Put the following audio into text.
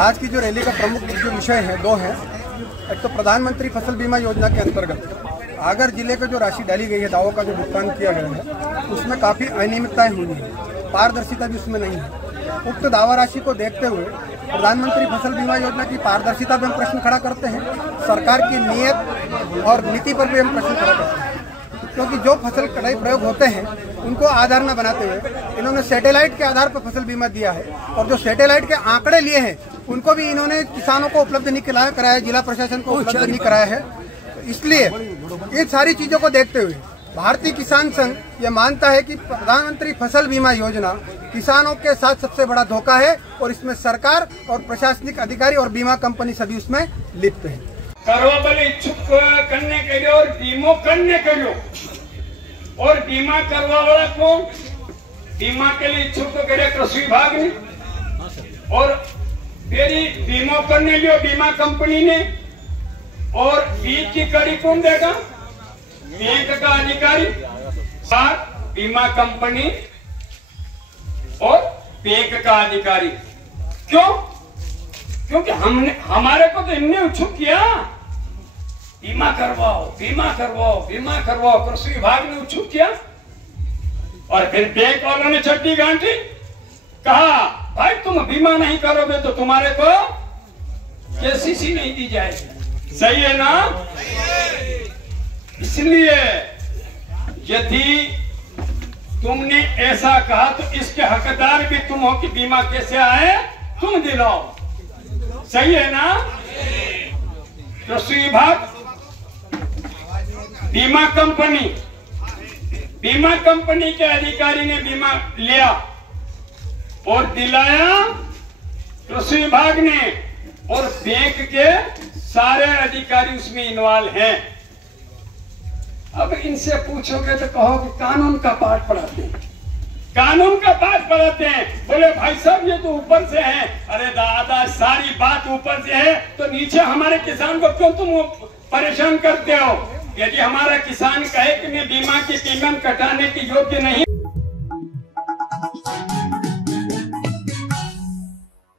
आज की जो रैली का प्रमुख जो विषय है दो है। एक तो प्रधानमंत्री फसल बीमा योजना के अंतर्गत आगर जिले को जो राशि डाली गई है, दावों का जो भुगतान किया गया है, उसमें काफ़ी अनियमितताएं हुई है, पारदर्शिता भी उसमें नहीं है। उक्त दावा राशि को देखते हुए प्रधानमंत्री फसल बीमा योजना की पारदर्शिता पर हम प्रश्न खड़ा करते हैं, सरकार की नीयत और नीति पर भी हम प्रश्न खड़ा करते हैं। क्योंकि जो फसल कटाई प्रयोग होते हैं उनको आधार न बनाते हुए इन्होंने सैटेलाइट के आधार पर फसल बीमा दिया है, और जो सैटेलाइट के आंकड़े लिए हैं उनको भी इन्होंने किसानों को उपलब्ध नहीं कराया, जिला प्रशासन को उपलब्ध नहीं कराया है। इसलिए इन सारी चीजों को देखते हुए भारतीय किसान संघ ये मानता है कि प्रधानमंत्री फसल बीमा योजना किसानों के साथ सबसे बड़ा धोखा है, और इसमें सरकार और प्रशासनिक अधिकारी और बीमा कंपनी सभी उसमें लिप्त है। करवाबल इच्छुक करने के लिए और बीमो करने के लिए, और बीमा करवा वाला को बीमा के लिए इच्छुक करे कृषि विभाग ने, और फिर बीमो करने लिए बीमा कंपनी ने, और बीज की कड़ी कौन देगा? बैंक का अधिकारी, साथ बीमा कंपनी और बैंक का अधिकारी। क्यों? क्योंकि हमारे को तो इनने इच्छुक किया, बीमा करवाओ बीमा करवाओ बीमा करवाओ, कृषि विभाग ने इच्छुक किया, और फिर बैंक वालों ने छठी गांठी, कहा भाई तुम बीमा नहीं करोगे तो तुम्हारे को केसीसी नहीं दी जाएगी। सही है ना? इसलिए यदि तुमने ऐसा कहा तो इसके हकदार भी तुम हो कि बीमा कैसे आए, तुम दिलाओ। सही है ना? कृषि विभाग, बीमा कंपनी के अधिकारी ने बीमा लिया और दिलाया कृषि विभाग ने, और बैंक के सारे अधिकारी उसमें इन्वॉल्व हैं। अब इनसे पूछोगे तो कहोगे कानून का पाठ पढ़ाते हैं, कानून का पाठ पढ़ाते हैं। बोले भाई साहब ये तो ऊपर से है। अरे दादा, सारी बात ऊपर से है तो नीचे हमारे किसान को क्यों तुम परेशान करते हो? यदि हमारा किसान कहे कि मैं बीमा की प्रीमियम कटाने के योग्य नहीं